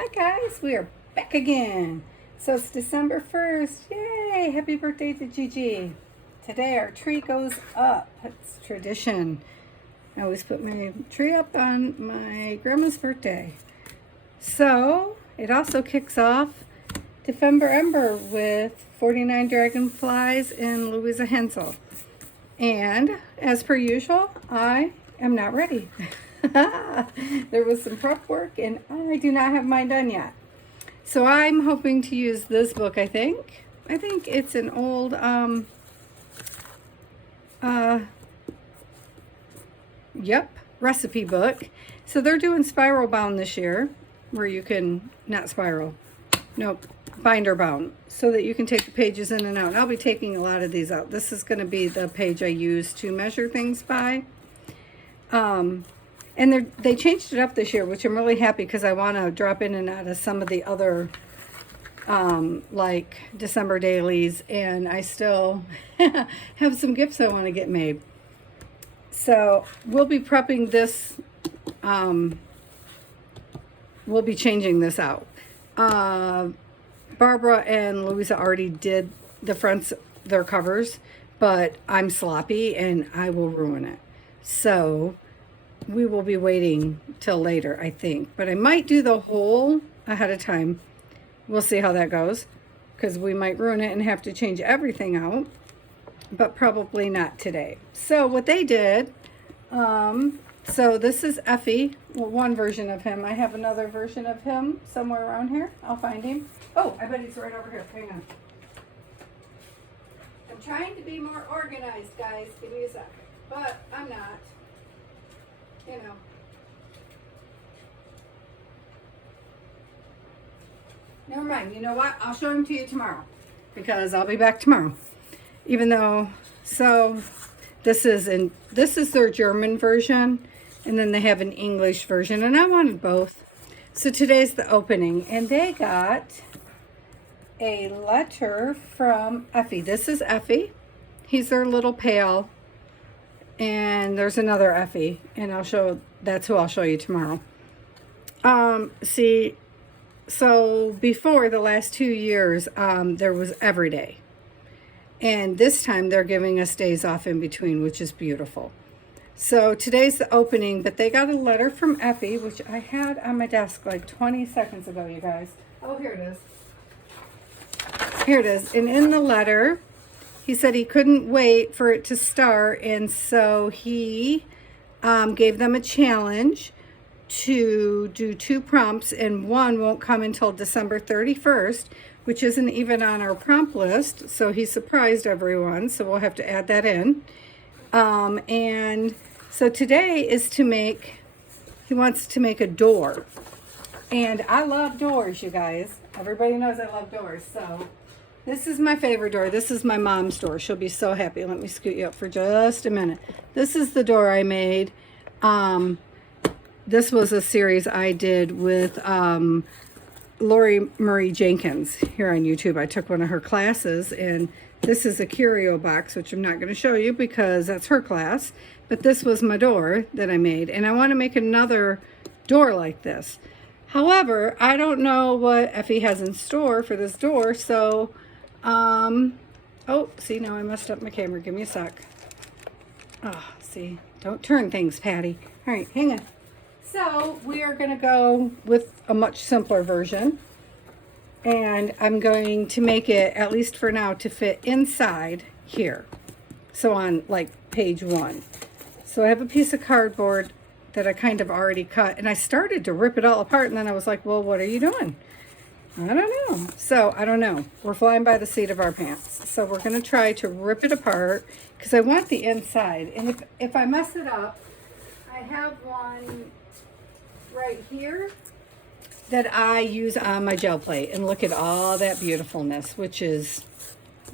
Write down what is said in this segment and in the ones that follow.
Hi guys, we are back again. So it's December 1st. Yay! Happy birthday to Gigi. Today our tree goes up. It's tradition. I always put my tree up on my grandma's birthday. So it also kicks off December Ember with 49 Dragonflies and Louisa Hensel. And as per usual, I am not ready. There was some prep work and I do not have mine done yet. So I'm hoping to use this book, I think. I think it's an old recipe book. So they're doing spiral bound this year, where you can, not spiral, nope, binder bound, so that you can take the pages in and out. And I'll be taking a lot of these out. This is going to be the page I use to measure things by. And they changed it up this year, which I'm really happy because I want to drop in and out of some of the other like December dailies, and I still have some gifts I want to get made. So we'll be prepping this, we'll be changing this out. Barbara and Louisa already did the fronts, their covers, but I'm sloppy and I will ruin it. So we will be waiting till later, I think. But I might do the whole ahead of time. We'll see how that goes, because we might ruin it and have to change everything out, but probably not today. So what they did, so this is Ephy, well, one version of him. I have another version of him somewhere around here. I'll find him. Oh, I bet he's right over here. Hang on. I'm trying to be more organized, guys. Give me a second. But I'm not. You know. Never mind. You know what? I'll show him to you tomorrow, because I'll be back tomorrow. Even though, so this is their German version, and then they have an English version, and I wanted both. So today's the opening, and they got a letter from Ephy. This is Ephy. He's their little pal. And there's another Ephy, and that's who I'll show you tomorrow. See, so before the last 2 years, there was every day. And this time they're giving us days off in between, which is beautiful. So today's the opening, but they got a letter from Ephy, which I had on my desk like 20 seconds ago, you guys. Oh, here it is. Here it is. And in the letter, he said he couldn't wait for it to start, and so he gave them a challenge to do 2 prompts, and one won't come until December 31st, which isn't even on our prompt list, so he surprised everyone, so we'll have to add that in. And so today is he wants to make a door, and I love doors, you guys. Everybody knows I love doors, so this is my favorite door. This is my mom's door. She'll be so happy. Let me scoot you up for just a minute. This is the door I made. This was a series I did with Lori Marie Jenkins here on YouTube. I took one of her classes, and this is a curio box, which I'm not going to show you because that's her class. But this was my door that I made, and I want to make another door like this. However, I don't know what Ephy has in store for this door, so oh, see, now I messed up my camera. Give me a sec. Oh, see, don't turn things, Patty. All right, hang on. So we are going to go with a much simpler version, and I'm going to make it, at least for now, to fit inside here. So on like page 1. So I have a piece of cardboard that I kind of already cut, and I started to rip it all apart, and then I was like, well, what are you doing? I don't know. So I don't know. We're flying by the seat of our pants. So we're going to try to rip it apart because I want the inside. And if I mess it up, I have one right here that I use on my gel plate. And look at all that beautifulness, which is,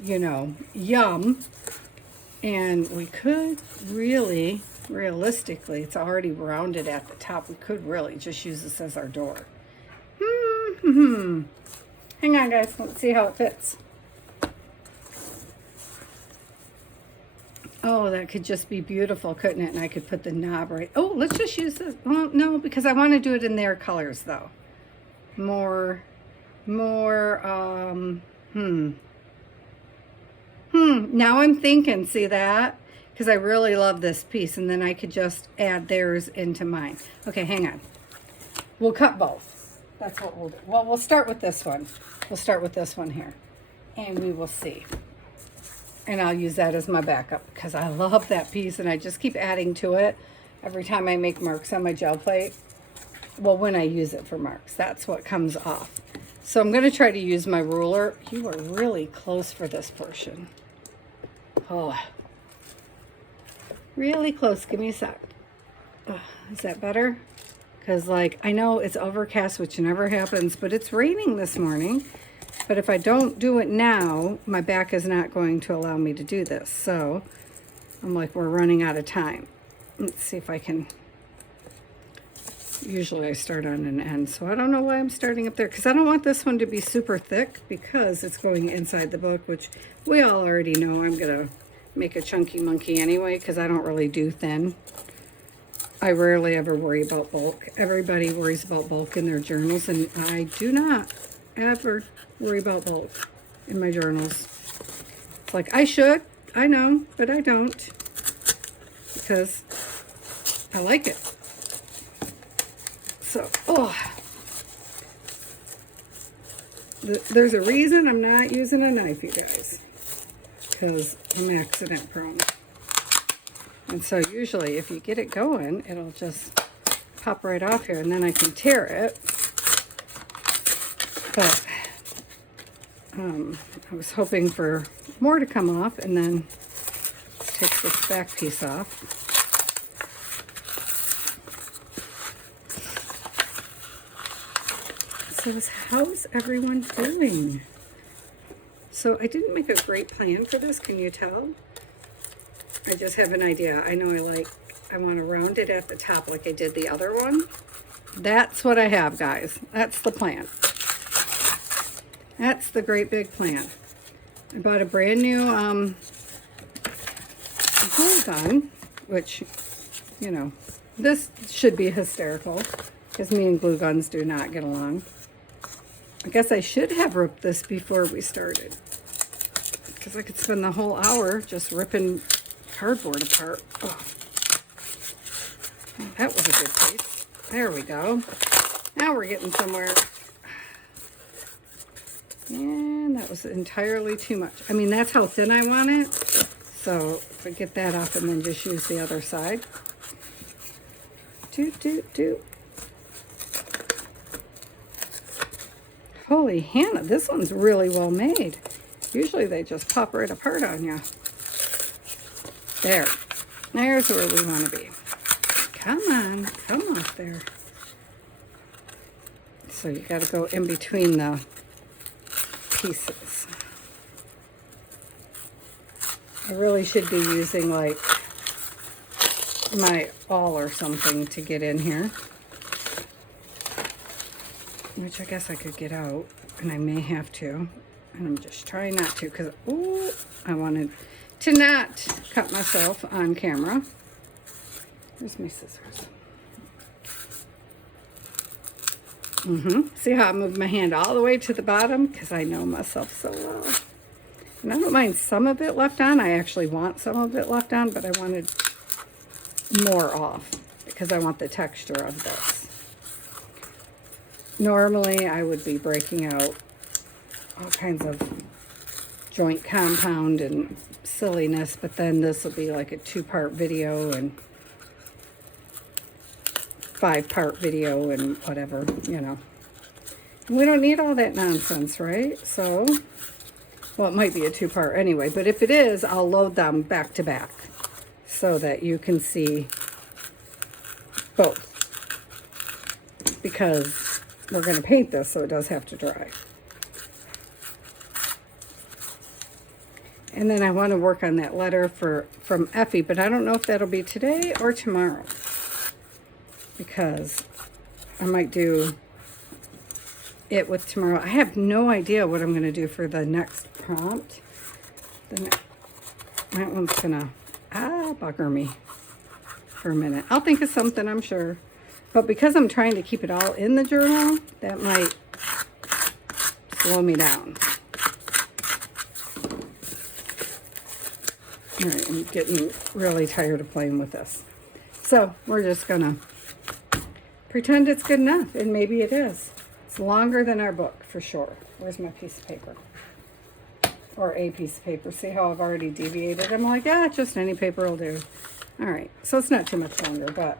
you know, yum. And we could really, realistically, it's already rounded at the top. We could really just use this as our door. Hang on, guys. Let's see how it fits. Oh, that could just be beautiful, couldn't it? And I could put the knob right. Oh, let's just use this. Well, no, because I want to do it in their colors, though. more, now I'm thinking, see that? Because I really love this piece, and then I could just add theirs into mine. Okay, hang on. We'll cut both. That's what we'll do. Well, we'll start with this one. We'll start with this one here, and we will see. And I'll use that as my backup because I love that piece, and I just keep adding to it every time I make marks on my gel plate. Well, when I use it for marks, that's what comes off. So I'm going to try to use my ruler. You are really close for this portion. Oh, really close. Give me a sec. Oh, is that better? Because, like, I know it's overcast, which never happens, but it's raining this morning. But if I don't do it now, my back is not going to allow me to do this. So I'm like, we're running out of time. Let's see if I can. Usually I start on an end, so I don't know why I'm starting up there, because I don't want this one to be super thick because it's going inside the book, which we all already know I'm going to make a chunky monkey anyway, because I don't really do thin. I rarely ever worry about bulk. Everybody worries about bulk in their journals, and I do not ever worry about bulk in my journals. It's like, I should, I know, but I don't, because I like it. So, there's a reason I'm not using a knife, you guys, because I'm accident prone. And so usually if you get it going, it'll just pop right off here, and then I can tear it. But I was hoping for more to come off, and then take this back piece off. So how's everyone doing? So I didn't make a great plan for this, can you tell? I just have an idea. I know I want to round it at the top like I did the other one. That's what I have, guys. That's the plan. That's the great big plan. I bought a brand new glue gun, which, you know, this should be hysterical because me and glue guns do not get along. I guess I should have ripped this before we started, because I could spend the whole hour just ripping cardboard apart. Oh, that was a good piece. There we go. Now we're getting somewhere. And that was entirely too much. I mean, that's how thin I want it. So if I get that off and then just use the other side. Holy Hannah, this one's really well made. Usually they just pop right apart on you. There. There's where we want to be. Come on. Come off there. So you got to go in between the pieces. I really should be using like my awl or something to get in here. Which I guess I could get out, and I may have to. And I'm just trying not to, because, ooh, I wanted to not cut myself on camera. Here's my scissors. See how I moved my hand all the way to the bottom? Because I know myself so well. And I don't mind some of it left on. I actually want some of it left on, but I wanted more off because I want the texture of this. Normally, I would be breaking out all kinds of joint compound and silliness, but then this will be like a 2-part video and 5-part video and whatever, you know. And we don't need all that nonsense, right? So, well, it might be a 2-part anyway, but if it is, I'll load them back to back so that you can see both, because we're going to paint this, so it does have to dry. And then I want to work on that letter from Ephy, but I don't know if that'll be today or tomorrow, because I might do it with tomorrow. I have no idea what I'm going to do for the next prompt. That one's going to bugger me for a minute. I'll think of something, I'm sure. But because I'm trying to keep it all in the journal, that might slow me down. All right, I'm getting really tired of playing with this. So we're just gonna pretend it's good enough, and maybe it is. It's longer than our book, for sure. Where's my piece of paper? Or a piece of paper. See how I've already deviated? I'm like, just any paper will do. All right, so it's not too much longer, but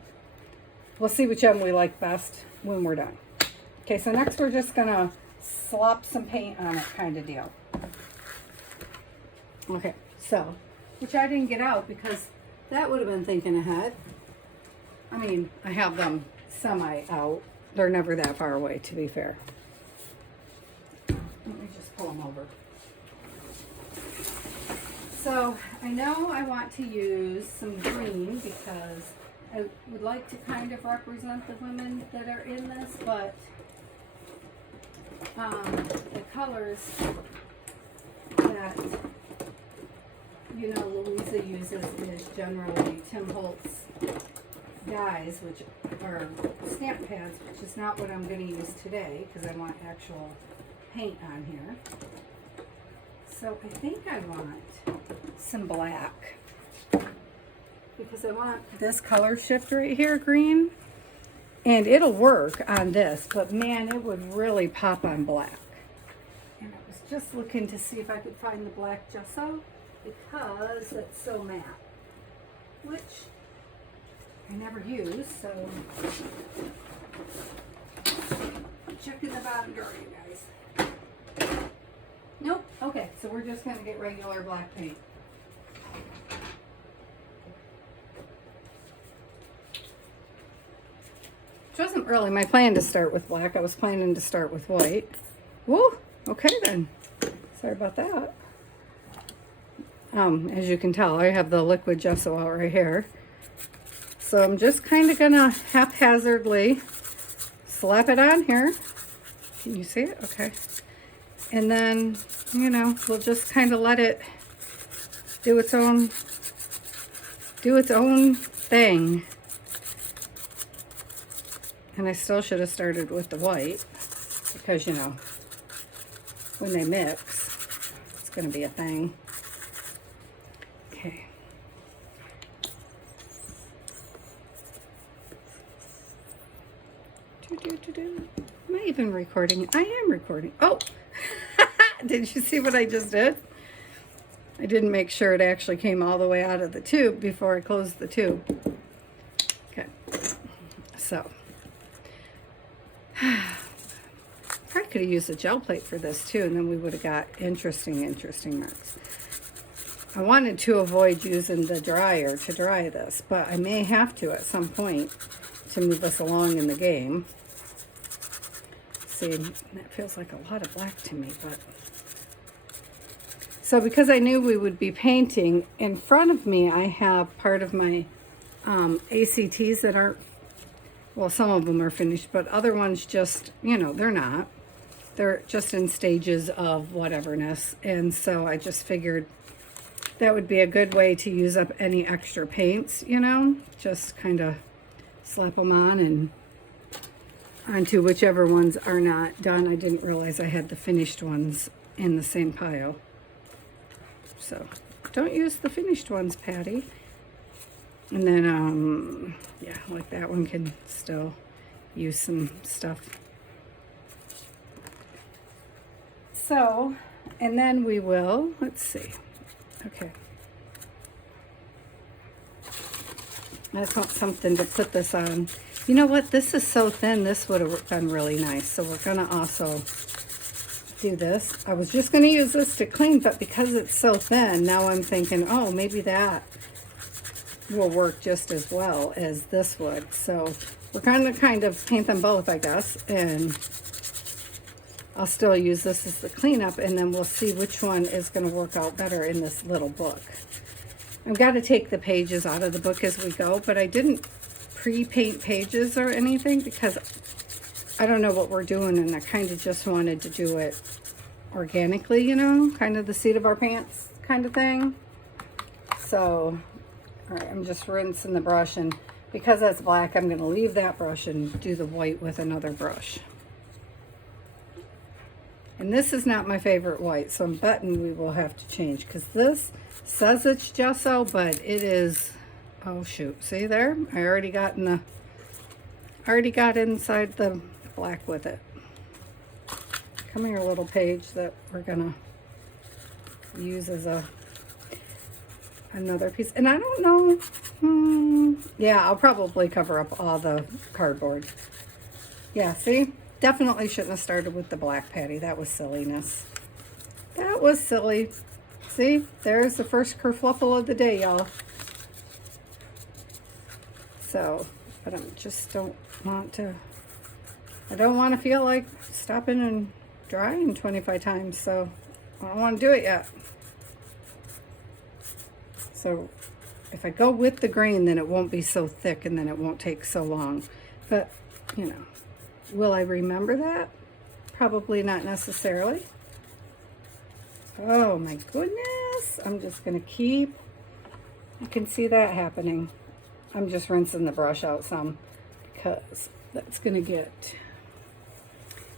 we'll see which one we like best when we're done. Okay, so next we're just gonna slop some paint on it, kind of deal. Okay, so, which I didn't get out because that would have been thinking ahead. I mean, I have them semi out. They're never that far away, to be fair. Let me just pull them over. So I know I want to use some green because I would like to kind of represent the women that are in this, but the colors that, you know, Louisa uses is generally Tim Holtz dyes, which are stamp pads, which is not what I'm going to use today because I want actual paint on here. So I think I want some black because I want this color shift right here, green, and it'll work on this, but man, it would really pop on black. And I was just looking to see if I could find the black gesso because it's so matte, which I never use, so I'm checking the bottom drawer, you guys. Nope. Okay, so we're just going to get regular black paint. Which wasn't really my plan to start with black. I was planning to start with white. Woo! Okay then. Sorry about that. As you can tell, I have the liquid gesso out right here. So I'm just kind of going to haphazardly slap it on here. Can you see it? Okay. And then, you know, we'll just kind of let it do its own thing. And I still should have started with the white because, you know, when they mix, it's going to be a thing. Okay. Am I even recording? I am recording. Oh! Did you see what I just did? I didn't make sure it actually came all the way out of the tube before I closed the tube. Okay. So. Probably could have used a gel plate for this too, and then we would have got interesting marks. I wanted to avoid using the dryer to dry this, but I may have to at some point to move us along in the game. See, that feels like a lot of black to me, but... So because I knew we would be painting, in front of me I have part of my ACTs that aren't, well, some of them are finished, but other ones just, you know, they're not. They're just in stages of whateverness. And so I just figured that would be a good way to use up any extra paints, you know, just kind of slap them on and onto whichever ones are not done. I didn't realize I had the finished ones in the same pile. So don't use the finished ones, Patty. And then, yeah, like that one can still use some stuff. So, and then we will, let's see. Okay. I just want something to put this on. You know what? This is so thin. This would have been really nice. So we're going to also do this. I was just going to use this to clean, but because it's so thin, now I'm thinking, oh, maybe that will work just as well as this would. So we're going to kind of paint them both, I guess, and I'll still use this as the cleanup, and then we'll see which one is going to work out better in this little book. I've got to take the pages out of the book as we go, but I didn't pre-paint pages or anything because I don't know what we're doing, and I kind of just wanted to do it organically, you know, kind of the seat of our pants kind of thing. So, all right, I'm just rinsing the brush, and because that's black, I'm going to leave that brush and do the white with another brush. And this is not my favorite white, so I'm betting we will have to change, because this says it's gesso, but it is, oh shoot, see there? I already got inside the black with it. Come here, little page that we're gonna use as another piece. And I don't know, yeah, I'll probably cover up all the cardboard. Yeah, see? Definitely shouldn't have started with the black, Patty. That was silliness. That was silly. See? There's the first kerfluffle of the day, y'all. So, but I just don't want to, I don't want to feel like stopping and drying 25 times, so I don't want to do it yet. So if I go with the green, then it won't be so thick and then it won't take so long. But, you know, will I remember that? Probably not necessarily. Oh my goodness. I'm just going to keep, you can see that happening. I'm just rinsing the brush out some because that's going to get,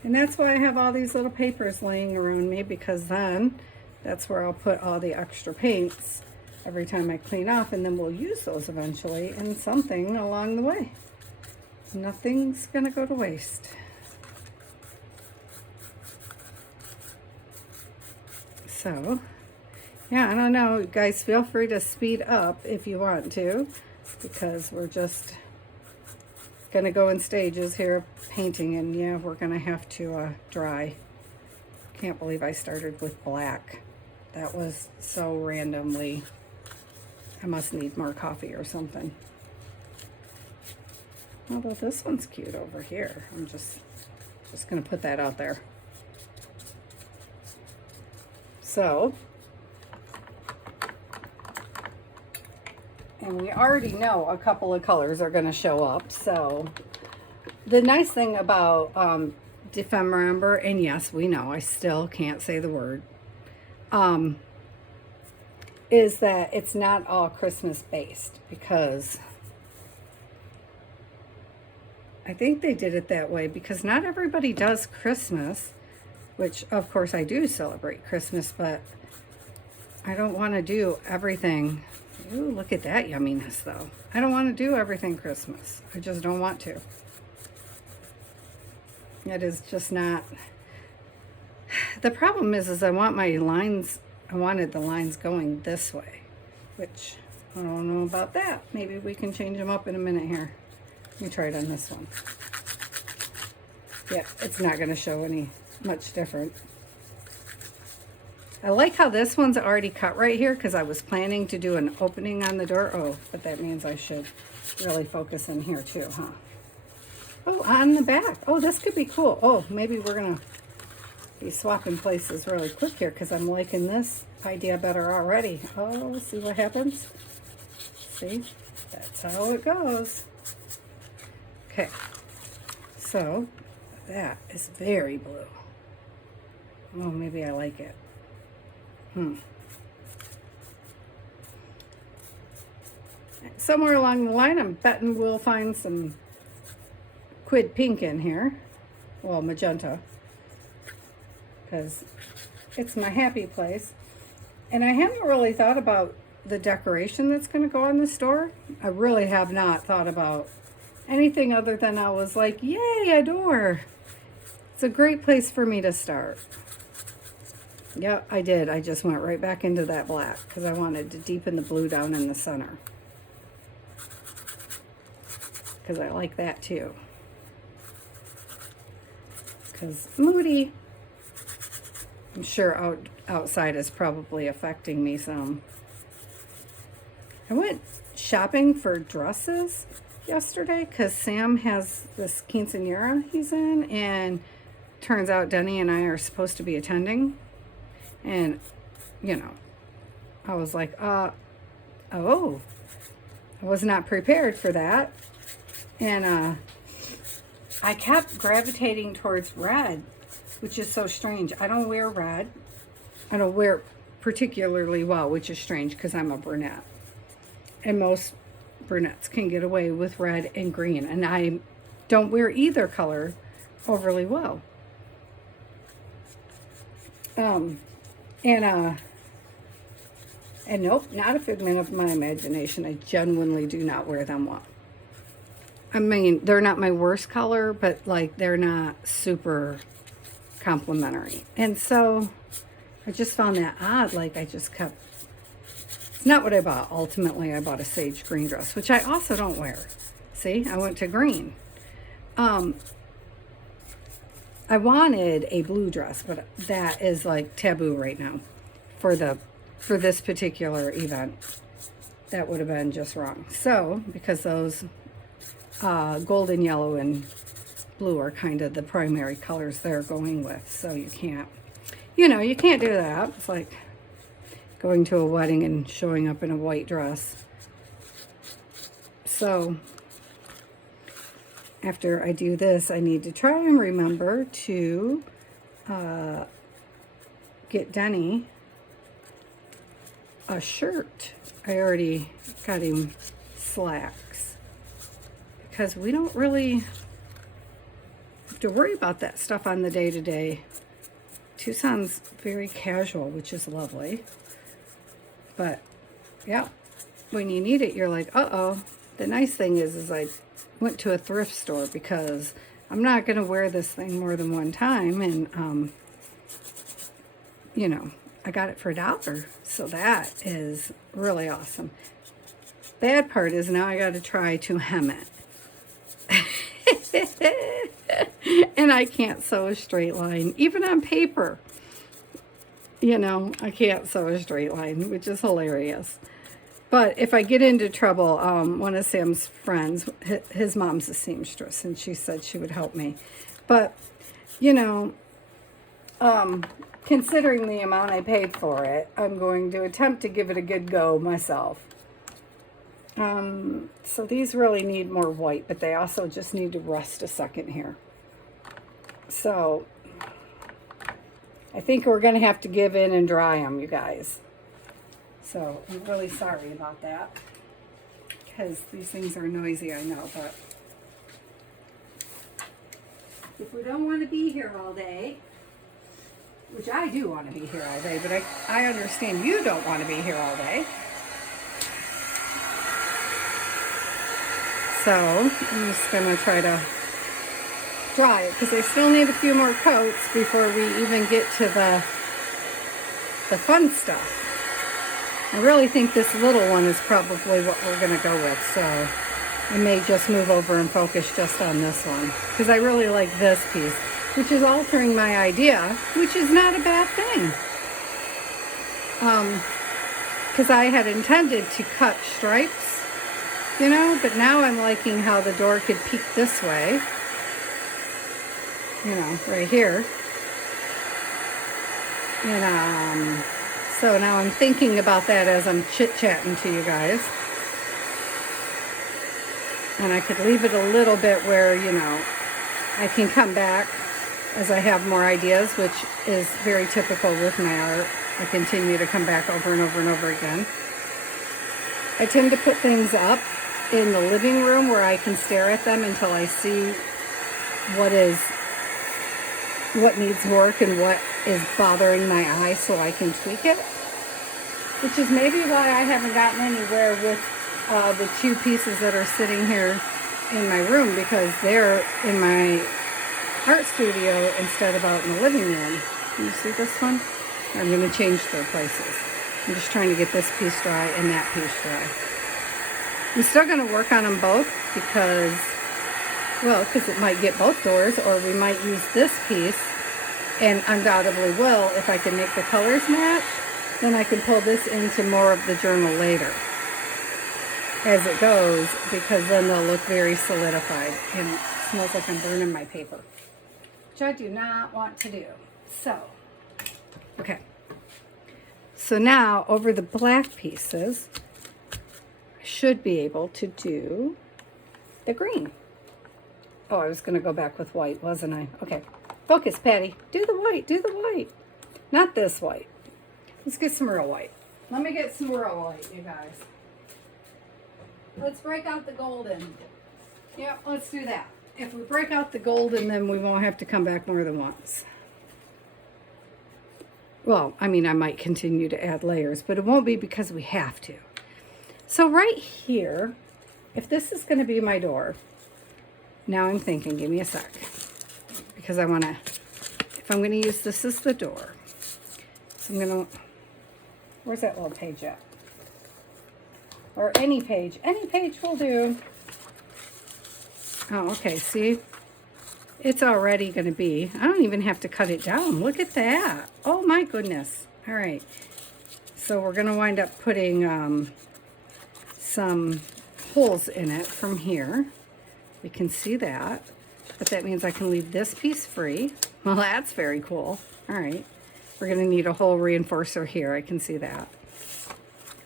and that's why I have all these little papers laying around me, because then that's where I'll put all the extra paints every time I clean off, and then we'll use those eventually in something along the way. Nothing's going to go to waste. So, yeah, I don't know. Guys, feel free to speed up if you want to, because we're just going to go in stages here painting, and yeah, we're going to have to dry. Can't believe I started with black. That was so randomly. I must need more coffee or something. Although this one's cute over here. I'm just going to put that out there. So, and we already know a couple of colors are going to show up. So the nice thing about December, and yes, we know I still can't say the word, is that it's not all Christmas based, because I think they did it that way because not everybody does Christmas, which of course I do celebrate Christmas, but I don't want to do everything. Ooh, look at that yumminess though. I don't want to do everything Christmas. I just don't want to. It is just not. The problem is I want my lines, I wanted the lines going this way, which I don't know about that. Maybe we can change them up in a minute here. Let me try it on this one. Yeah, it's not going to show any much different. I like how this one's already cut right here, because I was planning to do an opening on the door. Oh, but that means I should really focus in here too, huh? Oh, on the back. Oh, this could be cool. Oh, maybe we're going to be swapping places really quick here, because I'm liking this idea better already. Oh, see what happens? See? That's how it goes. Okay. So, that is very blue. Oh, maybe I like it. Somewhere along the line, I'm betting we'll find some quid pink in here. Well, magenta. Because it's my happy place. And I haven't really thought about the decoration that's going to go on the store. I really have not thought about anything other than I was like, yay, a door. It's a great place for me to start. Yeah, I did. I just went right back into that black because I wanted to deepen the blue down in the center. Because I like that too. Because moody. I'm sure outside is probably affecting me some. I went shopping for dresses yesterday because Sam has this quinceanera he's in, and turns out Denny and I are supposed to be attending. And, you know, I was like, oh, I was not prepared for that. And I kept gravitating towards red, which is so strange. I don't wear red. I don't wear it particularly well, which is strange because I'm a brunette. And most brunettes can get away with red and green. And I don't wear either color overly well. And nope, not a figment of my imagination. I genuinely do not wear them well. I mean, they're not my worst color, but like they're not super complimentary. And so I just found that odd. Like I just kept, it's not what I bought. Ultimately, I bought a sage green dress, which I also don't wear. See, I went to green. I wanted a blue dress, but that is like taboo right now for this particular event. That would have been just wrong. So, because those golden yellow and blue are kind of the primary colors they're going with, so you can't do that. It's like going to a wedding and showing up in a white dress. So after I do this, I need to try and remember to get Denny a shirt. I already got him slacks because we don't really have to worry about that stuff on the day-to-day. Tucson's very casual, which is lovely. But yeah, when you need it, you're like, uh-oh. The nice thing is I went to a thrift store because I'm not going to wear this thing more than one time. And, I got it for $1. So that is really awesome. Bad part is now I got to try to hem it. And I can't sew a straight line, even on paper. I can't sew a straight line, which is hilarious. But if I get into trouble, one of Sam's friends, his mom's a seamstress, and she said she would help me. But, considering the amount I paid for it, I'm going to attempt to give it a good go myself. So these really need more white, but they also just need to rest a second here. So I think we're going to have to give in and dry them, you guys. So I'm really sorry about that because these things are noisy, I know, but if we don't want to be here all day, which I do want to be here all day, but I understand you don't want to be here all day. So I'm just going to try to dry it because I still need a few more coats before we even get to the fun stuff. I really think this little one is probably what we're going to go with, so I may just move over and focus just on this one because I really like this piece, which is altering my idea, which is not a bad thing. Because I had intended to cut stripes, but now I'm liking how the door could peek this way, right here. And, so now I'm thinking about that as I'm chit-chatting to you guys. And I could leave it a little bit where, I can come back as I have more ideas, which is very typical with my art. I continue to come back over and over and over again. I tend to put things up in the living room where I can stare at them until I see what needs work and what is bothering my eye so I can tweak it, which is maybe why I haven't gotten anywhere with the two pieces that are sitting here in my room, because they're in my art studio instead of out in the living room. Can you see this one? I'm going to change their places. I'm just trying to get this piece dry and that piece dry. I'm still going to work on them both because it might get both doors, or we might use this piece, and undoubtedly will if I can make the colors match. Then I can pull this into more of the journal later as it goes, because then they'll look very solidified, and it smells like I'm burning my paper, which I do not want to do. So, okay. So now over the black pieces, I should be able to do the green. Oh, I was going to go back with white, wasn't I? Okay. Focus, Patty. Do the white. Do the white. Not this white. Let's get some real white. Let me get some real white, you guys. Let's break out the golden. Yeah, let's do that. If we break out the golden, then we won't have to come back more than once. Well, I mean, I might continue to add layers, but it won't be because we have to. So right here, if this is going to be my door, now I'm thinking, give me a sec, because I want to, if I'm going to use this as the door, so I'm going to, where's that little page at? Or any page will do. Oh, okay, see? It's already going to be, I don't even have to cut it down. Look at that. Oh my goodness. All right. So we're going to wind up putting some holes in it from here. We can see that. But that means I can leave this piece free. Well, that's very cool. All right. We're going to need a hole reinforcer here. I can see that.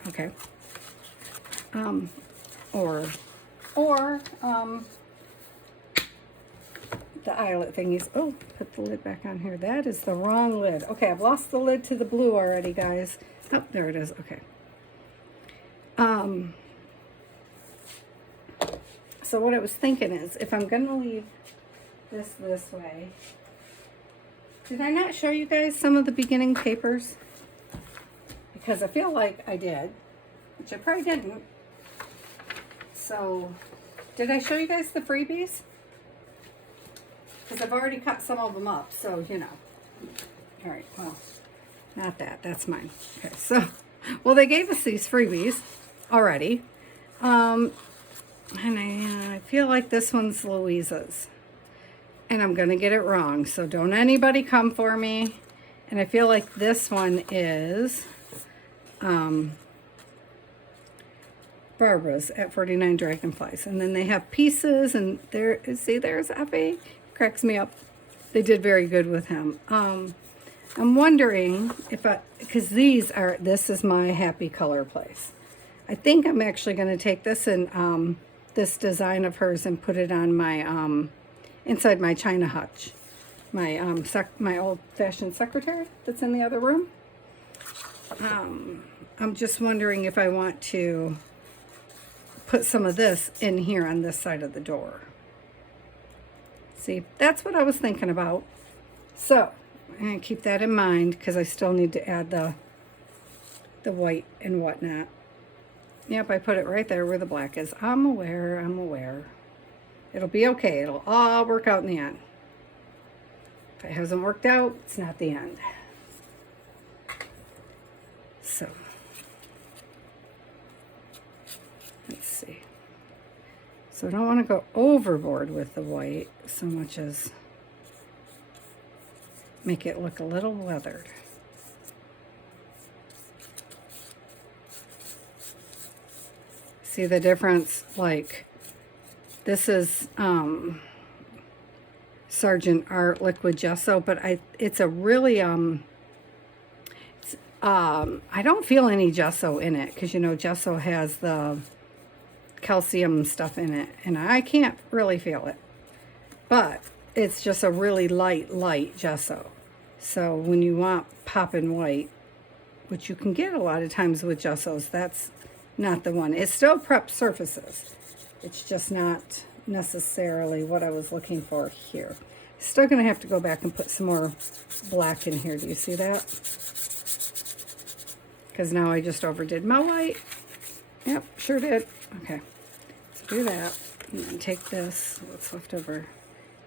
Okay. Or the eyelet thingies. Oh, put the lid back on here. That is the wrong lid. Okay, I've lost the lid to the blue already, guys. Oh, there it is. Okay. So what I was thinking is, if I'm going to leave this way, did I not show you guys some of the beginning papers? Because I feel like I did, which I probably didn't. So, did I show you guys the freebies? Because I've already cut some of them up, so, you know. All right, well, not that. That's mine. Okay, so, well, they gave us these freebies already. And I feel like this one's Louisa's. And I'm going to get it wrong, so don't anybody come for me. And I feel like this one is Barbara's at 49 Dragonflies. And then they have pieces, and there, see, there's Ephy. Cracks me up. They did very good with him. I'm wondering if because this is my happy color place. I think I'm actually going to take this and this design of hers and put it on my inside my china hutch, my my old-fashioned secretary that's in the other room. I'm just wondering if I want to put some of this in here on this side of the door. See, that's what I was thinking about. So I'm going to keep that in mind because I still need to add the white and whatnot. Yep, I put it right there where the black is. I'm aware, I'm aware. It'll be okay. It'll all work out in the end. If it hasn't worked out, it's not the end. So, let's see. So I don't want to go overboard with the white so much as make it look a little weathered. See the difference? Like, this is Sargent Art Liquid Gesso, but it's a really, I don't feel any gesso in it because, you know, gesso has the calcium stuff in it, and I can't really feel it. But it's just a really light gesso. So when you want poppin' white, which you can get a lot of times with gessos, that's not the one. It still preps surfaces. It's just not necessarily what I was looking for here. Still going to have to go back and put some more black in here. Do you see that? Because now I just overdid my white. Yep, sure did. Okay, let's do that. And then take this, what's left over,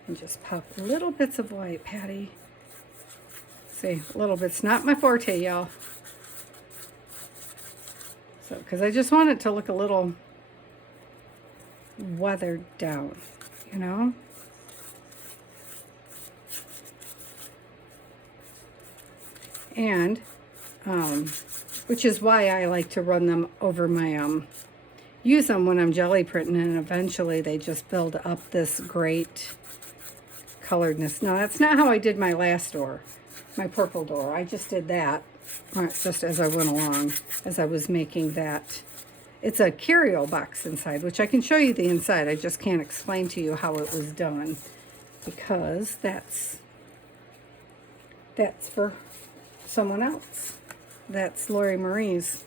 and just pop little bits of white, Patty. See, little bits. Not my forte, y'all. So, because I just want it to look a little weathered down, you know? And, which is why I like to run them over my, use them when I'm jelly printing, and eventually they just build up this great coloredness. Now, that's not how I did my last door, my purple door. I just did that just as I went along, as I was making that. It's a curio box inside, which I can show you the inside. I just can't explain to you how it was done because that's for someone else. That's Lori Marie's.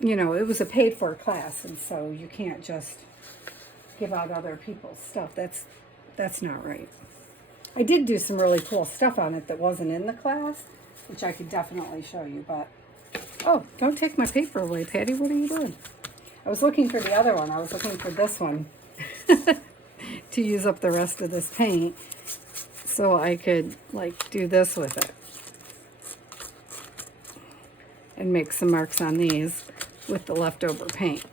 You know, it was a paid-for class, and so you can't just give out other people's stuff. That's not right. I did do some really cool stuff on it that wasn't in the class, which I could definitely show you, but, oh, don't take my paper away, Patty. What are you doing? I was looking for the other one. I was looking for this one to use up the rest of this paint so I could, like, do this with it and make some marks on these with the leftover paint,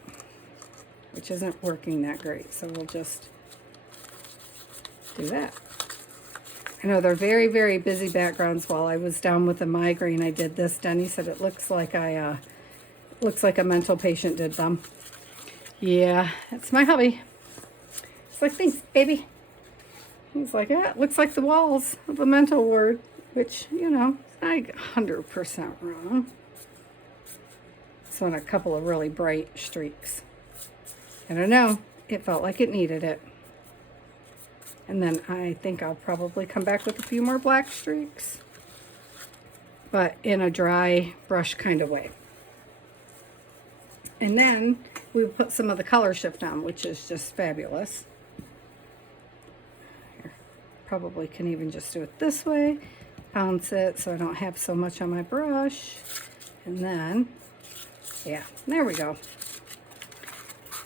which isn't working that great, so we'll just do that. I know they're very, very busy backgrounds. While I was down with a migraine, I did this. Denny said it looks like looks like a mental patient did them. Yeah, that's my hubby. It's like, thanks, baby. He's like, yeah, it looks like the walls of a mental ward, which, you know, is not 100% wrong. So on a couple of really bright streaks. I don't know. It felt like it needed it. And then I think I'll probably come back with a few more black streaks, but in a dry brush kind of way. And then we put some of the color shift on, which is just fabulous. Here, probably can even just do it this way, bounce it so I don't have so much on my brush. And then, yeah, there we go.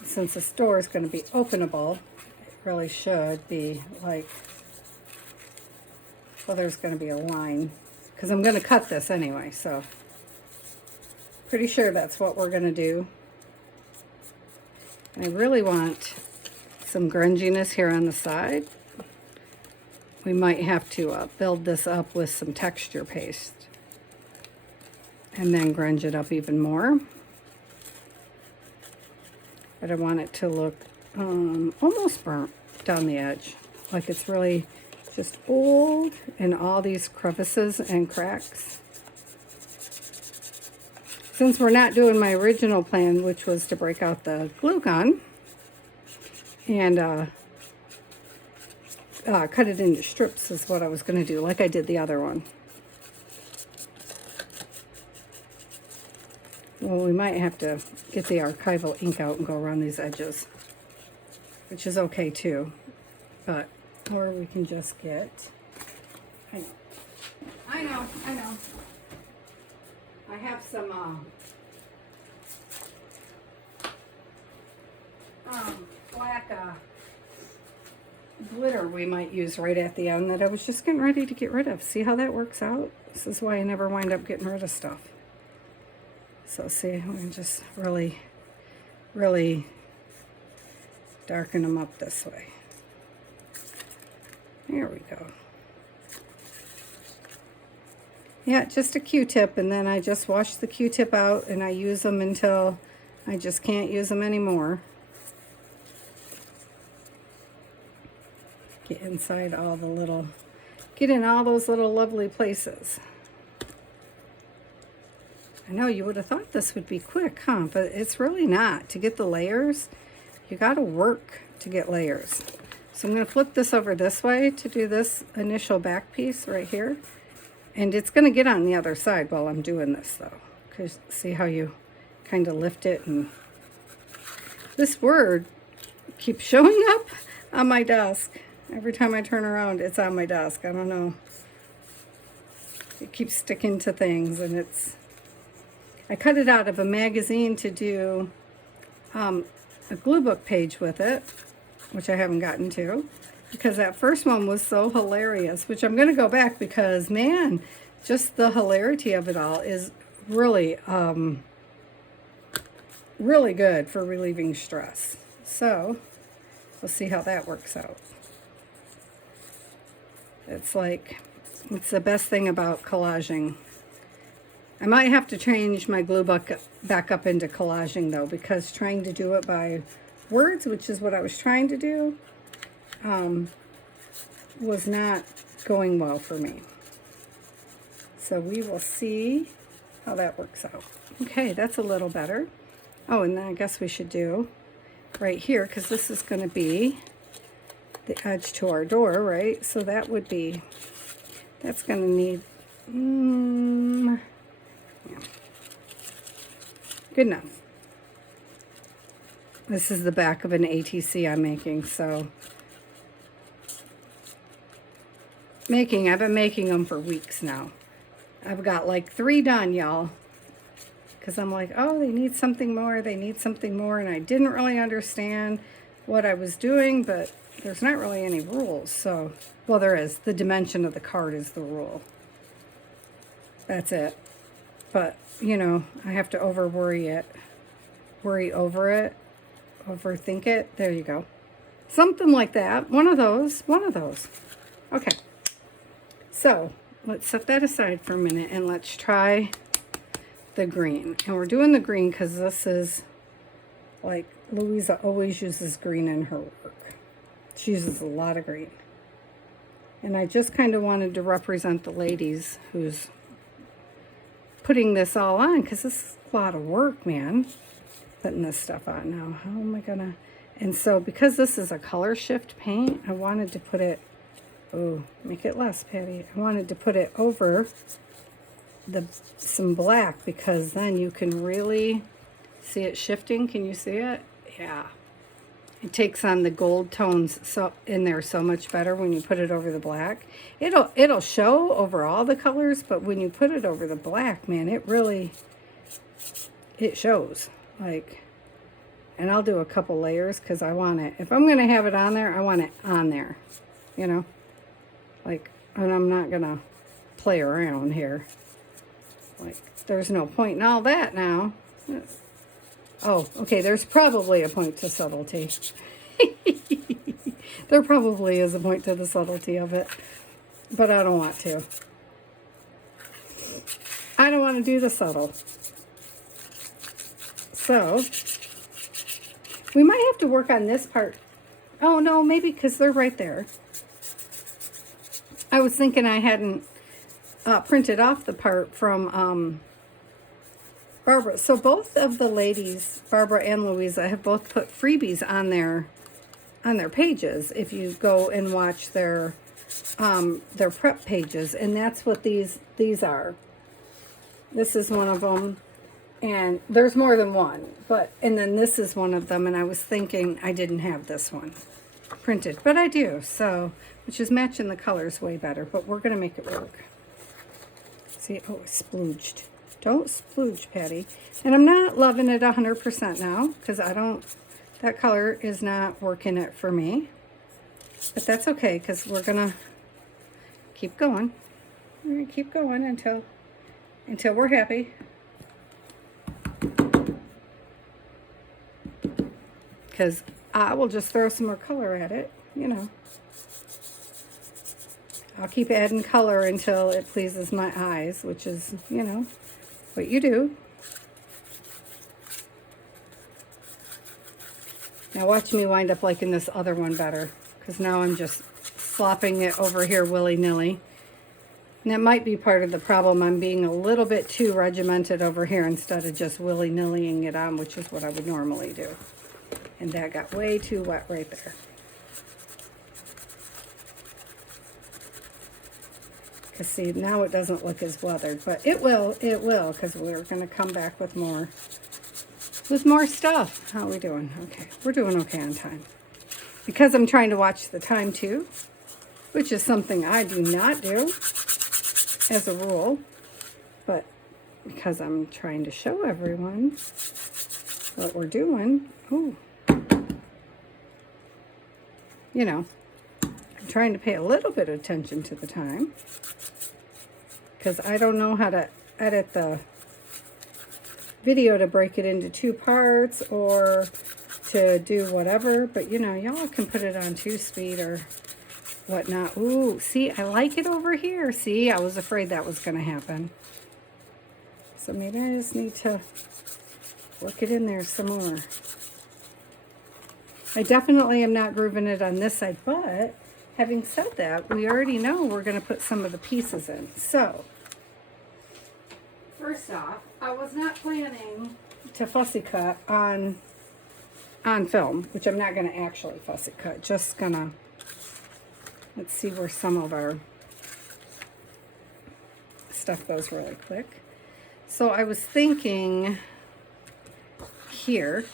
Since the store is going to be openable, really should be like, well, there's going to be a line because I'm going to cut this anyway, so pretty sure that's what we're going to do. And I really want some grunginess here on the side. We might have to build this up with some texture paste and then grunge it up even more. But I want it to look almost burnt down the edge, like it's really just old and all these crevices and cracks. Since we're not doing my original plan, which was to break out the glue gun and cut it into strips, is what I was going to do, like I did the other one. Well, we might have to get the archival ink out and go around these edges, which is okay too, but, or we can just get, I know, I have some, black, glitter we might use right at the end that I was just getting ready to get rid of. See how that works out? This is why I never wind up getting rid of stuff. So see, we can just really, really darken them up this way. There we go. Yeah, just a Q-tip, and then I just wash the Q-tip out and I use them until I just can't use them anymore. Get inside all the little, get in all those little lovely places. I know you would have thought this would be quick, huh? But it's really not. To get the layers, you got to work to get layers. So I'm going to flip this over this way to do this initial back piece right here. And it's going to get on the other side while I'm doing this, though. Because see how you kind of lift it, and this word keeps showing up on my desk. Every time I turn around, it's on my desk. I don't know. It keeps sticking to things, and it's... I cut it out of a magazine to do a glue book page with it, which I haven't gotten to, because that first one was so hilarious, which I'm going to go back because, man, just the hilarity of it all is really, really good for relieving stress. So we'll see how that works out. It's like, it's the best thing about collaging. I might have to change my glue book back up into collaging, though, because trying to do it by words, which is what I was trying to do, was not going well for me. So we will see how that works out. Okay, that's a little better. Oh, and then I guess we should do right here, because this is going to be the edge to our door, right? So that would be, that's going to need, yeah. Good enough. This is the back of an ATC I'm making, so I've been making them for weeks now. I've got like 3 done, y'all. Because I'm like, oh, they need something more. They need something more. And I didn't really understand what I was doing, but there's not really any rules. So, well, there is. The dimension of the card is the rule. That's it. But, you know, I have to worry over it, overthink it. There you go. Something like that. One of those. Okay. So, let's set that aside for a minute and let's try the green. And we're doing the green because this is, like, Louisa always uses green in her work. She uses a lot of green. And I just kind of wanted to represent the ladies who's putting this all on, because this is a lot of work, man, putting this stuff on. Now, how am I gonna, and so because this is a color shift paint, I wanted to put it, oh, make it less, Patty. I wanted to put it over some black, because then you can really see it shifting. Can you see it? Yeah. It takes on the gold tones so in there so much better when you put it over the black. It'll show over all the colors, but when you put it over the black, man, it shows. Like, and I'll do a couple layers because I want it. If I'm going to have it on there, I want it on there, you know? Like, and I'm not going to play around here. Like, there's no point in all that now. Oh, okay, there's probably a point to subtlety. There probably is a point to the subtlety of it, but I don't want to. I don't want to do the subtle. So, we might have to work on this part. Oh, no, maybe because they're right there. I was thinking I hadn't printed off the part from Barbara. So both of the ladies, Barbara and Louisa, have both put freebies on their pages. If you go and watch their prep pages, and that's what these are. This is one of them, and there's more than one. And then this is one of them. And I was thinking I didn't have this one printed, but I do. So, which is matching the colors way better. But we're gonna make it work. See, oh, it splooged. Don't splooge, Patty. And I'm not loving it 100% now, because that color is not working it for me. But that's okay, because we're going to keep going. We're going to keep going until we're happy. Because I will just throw some more color at it, you know. I'll keep adding color until it pleases my eyes, which is, you know, what you do. Now watch me wind up liking this other one better, because now I'm just slopping it over here willy-nilly. And that might be part of the problem. I'm being a little bit too regimented over here instead of just willy-nillying it on, which is what I would normally do. And that got way too wet right there. Because see, now it doesn't look as weathered, but it will, because we're going to come back with more stuff. How are we doing? Okay, we're doing okay on time. Because I'm trying to watch the time too, which is something I do not do as a rule, but because I'm trying to show everyone what we're doing. Ooh. You know, I'm trying to pay a little bit of attention to the time, because I don't know how to edit the video to break it into 2 parts or to do whatever, but you know, y'all can put it on 2-speed or whatnot. Ooh, see, I like it over here. See, I was afraid that was going to happen. So maybe I just need to work it in there some more. I definitely am not grooving it on this side, but having said that, we already know we're going to put some of the pieces in. So, first off, I was not planning to fussy cut on film, which I'm not going to actually fussy cut. Just going to, let's see where some of our stuff goes really quick. So I was thinking here,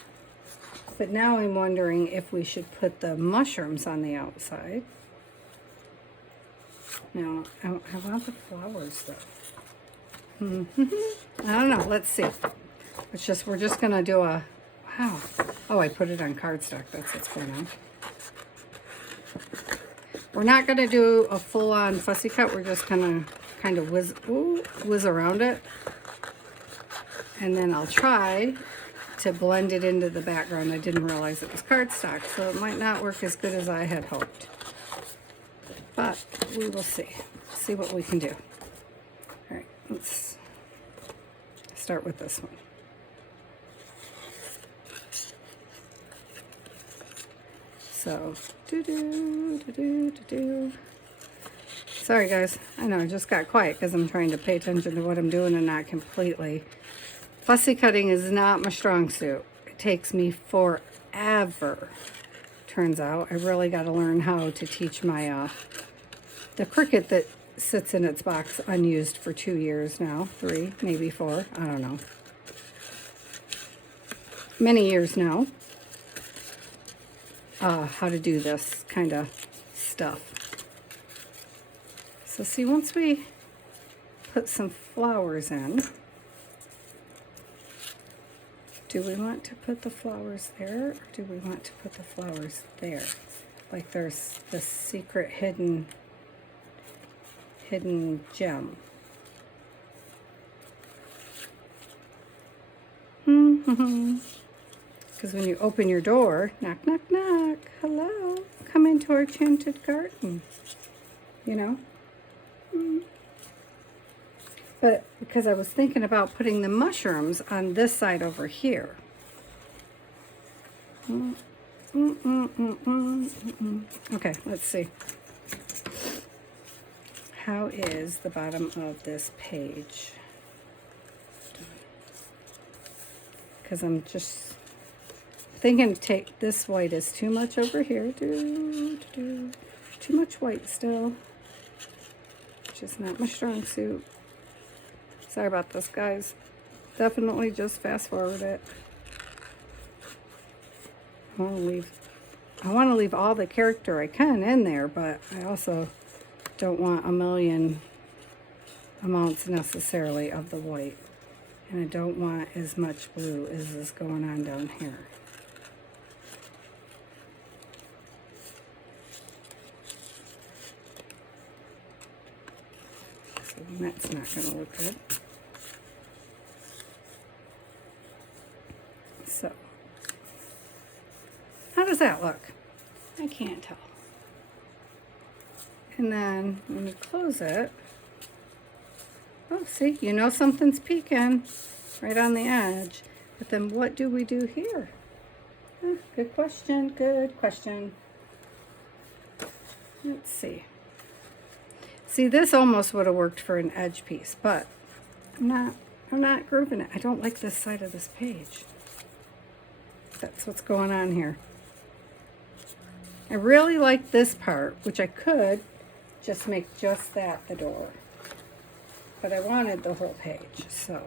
but now I'm wondering if we should put the mushrooms on the outside. Now, I want the flowers though. I don't know. Let's see. We're just going to do a, wow. Oh, I put it on cardstock. That's what's going on. We're not going to do a full-on fussy cut. We're just going to kind of whiz around it. And then I'll try to blend it into the background. I didn't realize it was cardstock, so it might not work as good as I had hoped. But we will see. See what we can do. All right, let's start with this one. So, sorry guys, I know I just got quiet because I'm trying to pay attention to what I'm doing and not completely. Fussy cutting is not my strong suit. It takes me forever. Turns out I really got to learn how to teach my the Cricut that sits in its box unused for 2 years now, 3, maybe 4, I don't know. Many years now. How to do this kind of stuff. So see, once we put some flowers in, do we want to put the flowers there, or do we want to put the flowers there? Like there's this secret hidden gem. Because when you open your door, knock, knock, knock, hello, come into our enchanted garden, you know? But because I was thinking about putting the mushrooms on this side over here. Okay, let's see. How is the bottom of this page? Because I'm just thinking take this white is too much over here. Too much white still. Just not my strong suit. Sorry about this, guys. Definitely just fast forward it. I want to leave all the character I can in there, but I also don't want a million amounts necessarily of the white. And I don't want as much blue as is going on down here. So that's not going to look good. So, how does that look? I can't tell. And then when you close it, oh, see, you know something's peeking right on the edge. But then what do we do here? Good question, good question. Let's see. See, this almost would have worked for an edge piece, but I'm not grooving it. I don't like this side of this page. That's what's going on here. I really like this part, which I could just make just that the door. But I wanted the whole page, so.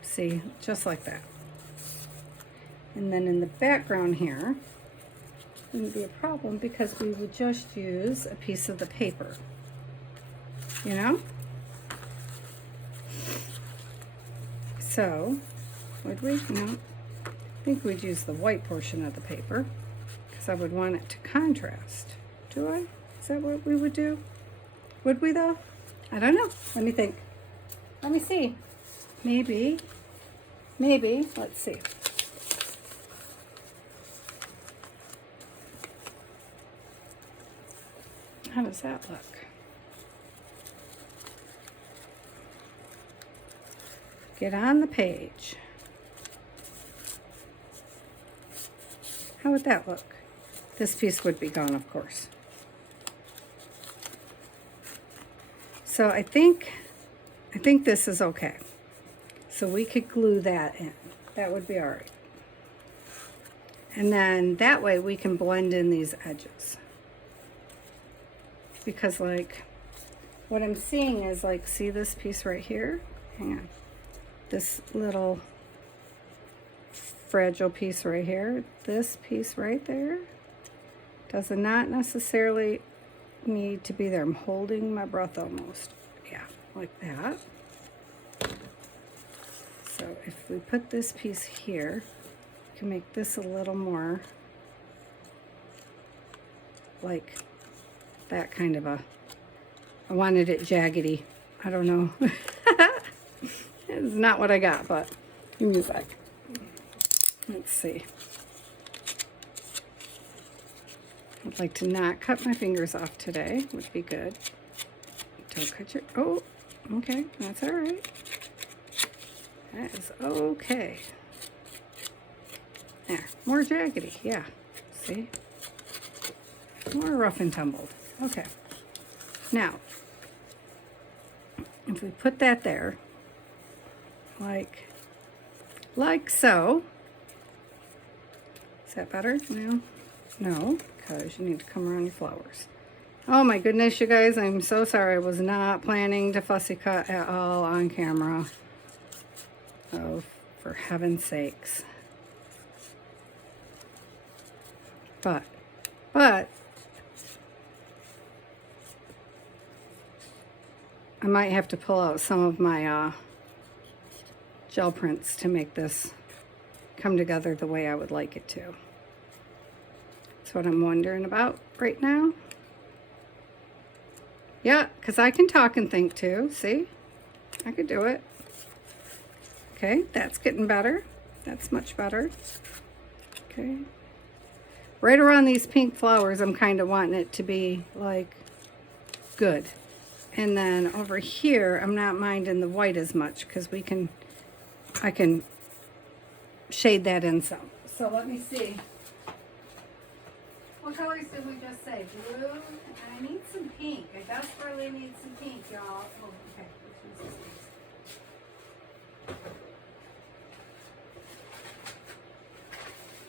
See, just like that. And then in the background here, wouldn't be a problem because we would just use a piece of the paper. You know? So, would we? No. I think we'd use the white portion of the paper because I would want it to contrast. Do I? Is that what we would do? Would we though? I don't know. Let me think. Let me see. Maybe. Let's see. How does that look? Get on the page. How would that look? This piece would be gone, of course. So I think this is okay. So we could glue that in. That would be all right. And then that way we can blend in these edges. Because like, what I'm seeing is like, see this piece right here? Hang on. This little fragile piece right here. This piece right there does not necessarily need to be there. I'm holding my breath almost. Yeah, like that. So if we put this piece here, we can make this a little more like that kind of a, I wanted it jaggedy. I don't know. It's not what I got, but give me a sec. Let's see. I'd like to not cut my fingers off today, would be good. Don't cut your, oh, okay, that's all right. That is okay. There, more jaggedy, yeah, see? More rough and tumbled, okay. Now, if we put that there, like so, is that better? No, no, because you need to come around your flowers. Oh my goodness, you guys, I'm so sorry. I was not planning to fussy cut at all on camera. Oh, for heaven's sakes. But, I might have to pull out some of my gel prints to make this come together the way I would like it to. That's what I'm wondering about right now. Yeah, because I can talk and think too. See? I could do it. Okay, that's getting better. That's much better. Okay. Right around these pink flowers, I'm kind of wanting it to be like good. And then over here, I'm not minding the white as much because I can shade that in some. So let me see. What colors did we just say? Blue? I need some pink. I desperately need some pink, y'all. Oh, okay. Which one's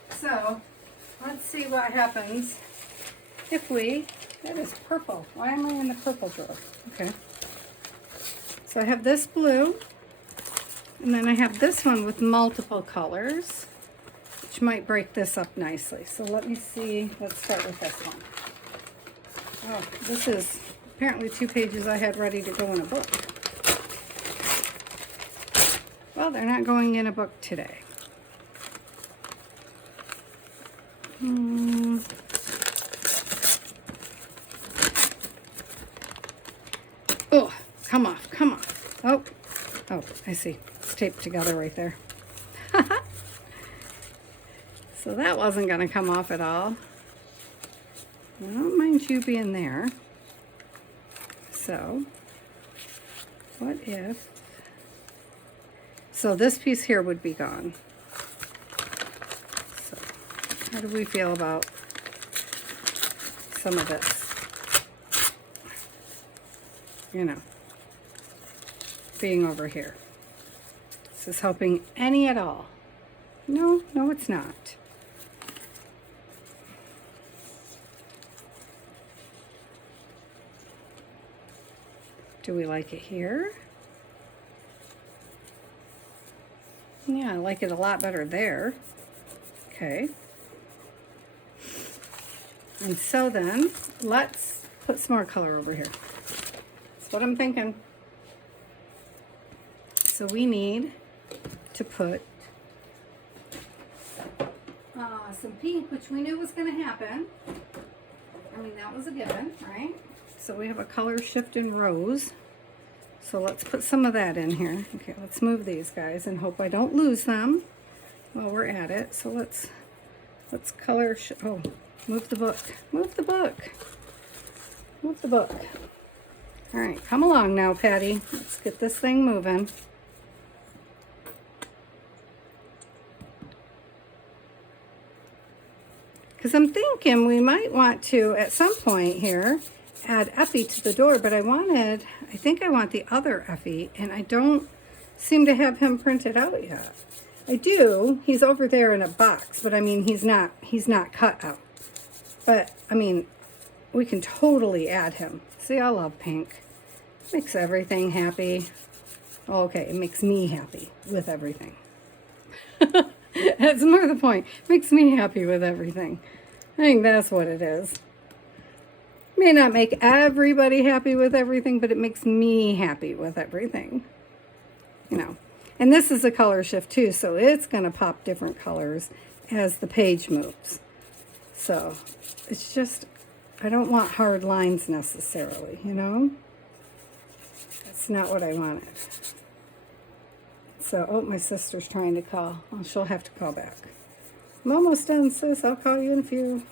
this? So, let's see what happens if that is purple. Why am I in the purple drawer? Okay. So I have this blue, and then I have this one with multiple colors, which might break this up nicely. So let me see. Let's start with this one. Oh, this is apparently 2 pages I had ready to go in a book. Well, they're not going in a book today. Oh, come off, come off. Oh, I see. It's taped together right there. So that wasn't going to come off at all. I don't mind you being there. So, what if... So this piece here would be gone. So, how do we feel about some of this? You know, being over here. Is this helping any at all? No, no it's not. Do we like it here? Yeah, I like it a lot better there. Okay. And so then, let's put some more color over here. That's what I'm thinking. So we need to put some pink, which we knew was going to happen. I mean, that was a given, right? So we have a color shift in rose. So let's put some of that in here. Okay, let's move these guys and hope I don't lose them while we're at it. So let's color, oh, move the book. Move the book. Move the book. All right, come along now, Patty. Let's get this thing moving. Because I'm thinking we might want to, at some point here, add Ephy to the door, but I think I want the other Ephy, and I don't seem to have him printed out yet. I do. He's over there in a box, but I mean, he's not cut out. But, I mean, we can totally add him. See, I love pink. Makes everything happy. Oh, okay, it makes me happy with everything. That's more the point. Makes me happy with everything. I think that's what it is. May not make everybody happy with everything, but it makes me happy with everything. You know. And this is a color shift too, so it's going to pop different colors as the page moves. So it's just, I don't want hard lines necessarily, you know? That's not what I wanted. So, oh, my sister's trying to call. Well, she'll have to call back. I'm almost done, sis. I'll call you in a few.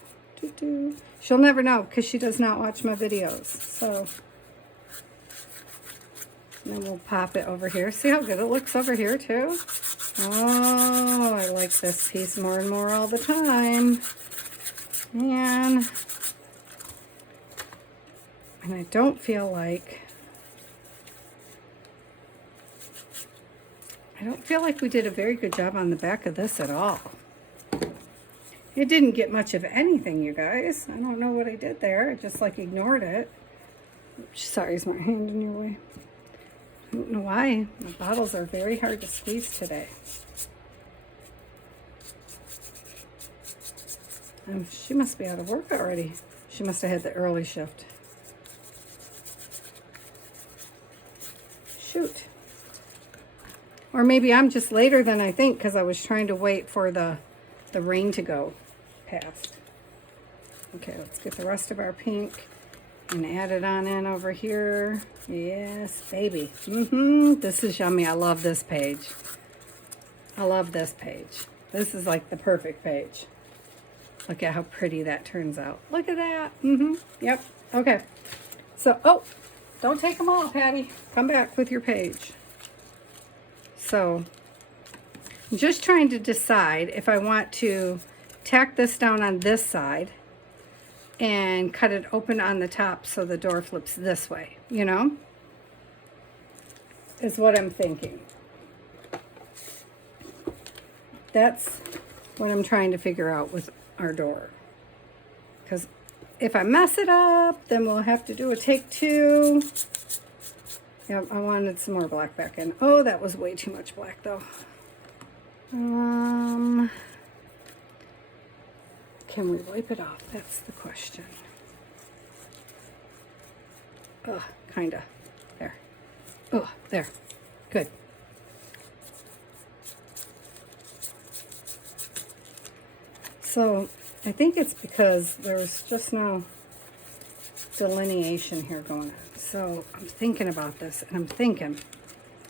Doo-doo. She'll never know because she does not watch my videos. So, then we'll pop it over here. See how good it looks over here, too? Oh, I like this piece more and more all the time. And I don't feel like we did a very good job on the back of this at all. It didn't get much of anything, you guys. I don't know what I did there. I just like ignored it. Oops, sorry, is my hand in your way? I don't know why. My bottles are very hard to squeeze today. She must be out of work already. She must have had the early shift. Shoot. Or maybe I'm just later than I think because I was trying to wait for the rain to go past. Okay, let's get the rest of our pink and add it on in over here. Yes, baby. This is yummy. I love this page. I love this page. This is like the perfect page. Look at how pretty that turns out. Look at that. Yep. Okay. So, oh, don't take them all, Patty. Come back with your page. So, I'm just trying to decide if I want to tack this down on this side and cut it open on the top so the door flips this way, you know? Is what I'm thinking. That's what I'm trying to figure out with our door. Because if I mess it up, then we'll have to do a take two. Yep, I wanted some more black back in. Oh, that was way too much black though. Can we wipe it off? That's the question. Ugh, kinda. There. Oh, there. Good. So, I think it's because there's just no delineation here going on. So, I'm thinking about this, and I'm thinking,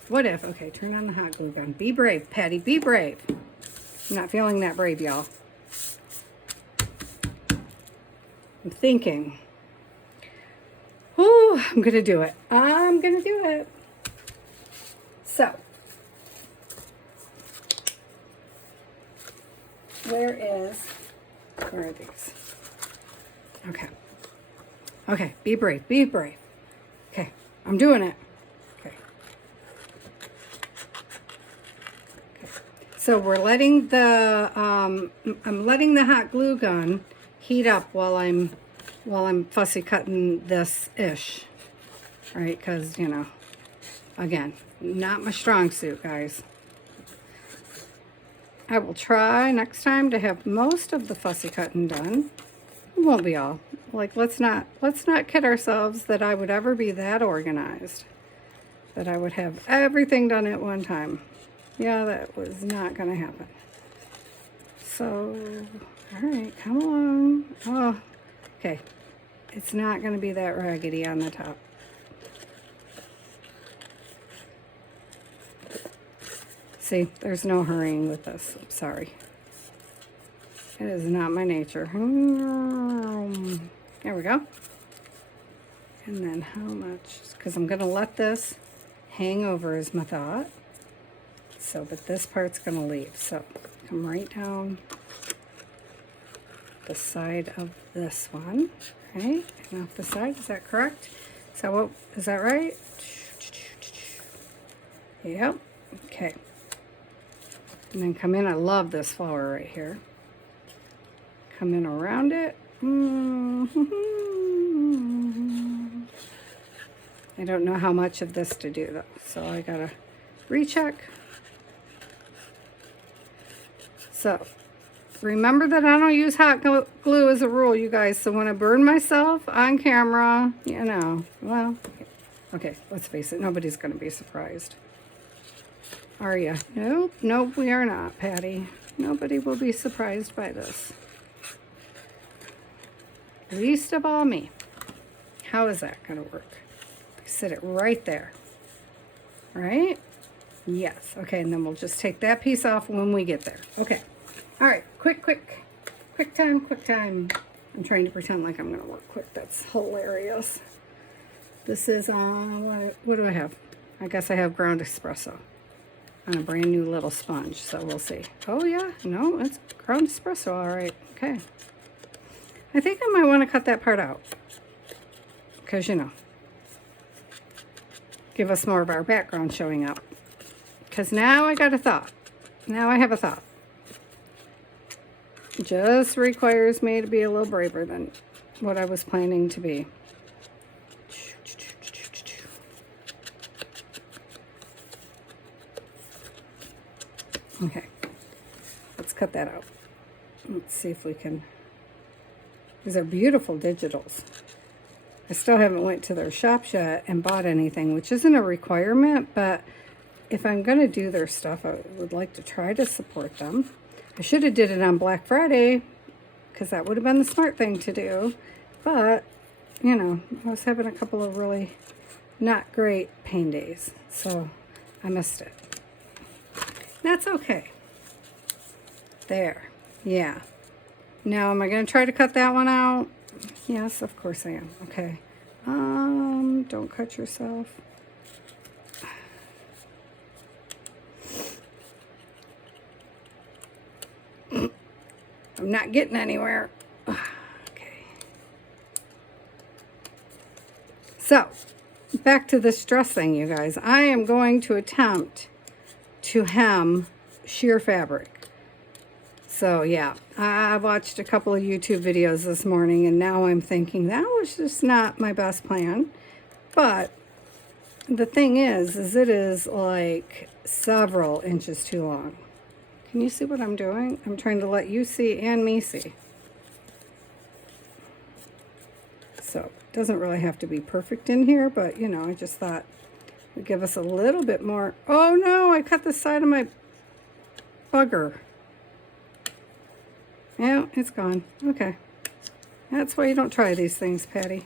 what if, okay, turn on the hot glue gun. Be brave, Patty, be brave. I'm not feeling that brave, y'all. I'm thinking, oh, I'm going to do it. I'm going to do it. So, where are these? Okay. Okay, be brave, be brave. Okay, I'm doing it. Okay. So we're letting the, I'm letting the hot glue gun heat up while I'm fussy cutting this-ish. Right, because, you know, again, not my strong suit, guys. I will try next time to have most of the fussy cutting done. It won't be all. Like, let's not kid ourselves that I would ever be that organized. That I would have everything done at one time. Yeah, that was not going to happen. So, all right, come along. Oh, okay. It's not going to be that raggedy on the top. See, there's no hurrying with this. I'm sorry. It is not my nature. There we go. And then how much? Because I'm going to let this hang over is my thought. So, but this part's going to leave. So, come right down the side of this one. Right? And off the side. Is that correct? So, what is that right? Yep. Okay. And then come in. I love this flower right here. Come in around it. I don't know how much of this to do though, so I gotta recheck. So Remember that I don't use hot glue as a rule, you guys. So when I burn myself on camera, you know, well, okay, let's face it. Nobody's going to be surprised. Are you? Nope, nope, we are not, Patty. Nobody will be surprised by this. Least of all me. How is that going to work? Sit it right there. Right? Yes. Okay, and then we'll just take that piece off when we get there. Okay. All right. Quick time. I'm trying to pretend like I'm going to work quick. That's hilarious. This is what do I have? I guess I have ground espresso on a brand new little sponge, so we'll see. Oh, yeah. No, it's ground espresso. All right. Okay. I think I might want to cut that part out because, you know, give us more of our background showing up. Because now I got a thought. Now I have a thought. It just requires me to be a little braver than what I was planning to be. Okay. Let's cut that out. Let's see if we can. These are beautiful digitals. I still haven't went to their shop yet and bought anything, which isn't a requirement, but if I'm going to do their stuff, I would like to try to support them. I should have did it on Black Friday because that would have been the smart thing to do. But, you know, I was having a couple of really not great pain days, so I missed it. That's okay. There. Yeah. Now, am I going to try to cut that one out? Yes, of course I am. Okay. Don't cut yourself. I'm not getting anywhere. Okay. So, back to this dress thing, you guys. I am going to attempt to hem sheer fabric. So yeah, I watched a couple of YouTube videos this morning and now I'm thinking that was just not my best plan. But the thing is it is like several inches too long. Can you see what I'm doing? I'm trying to let you see and me see. So it doesn't really have to be perfect in here, but you know, I just thought it would give us a little bit more. Oh no, I cut the side of my bugger. Yeah, it's gone. Okay. That's why you don't try these things, Patty.